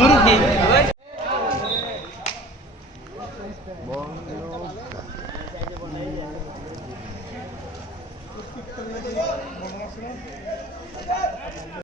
Guru ki.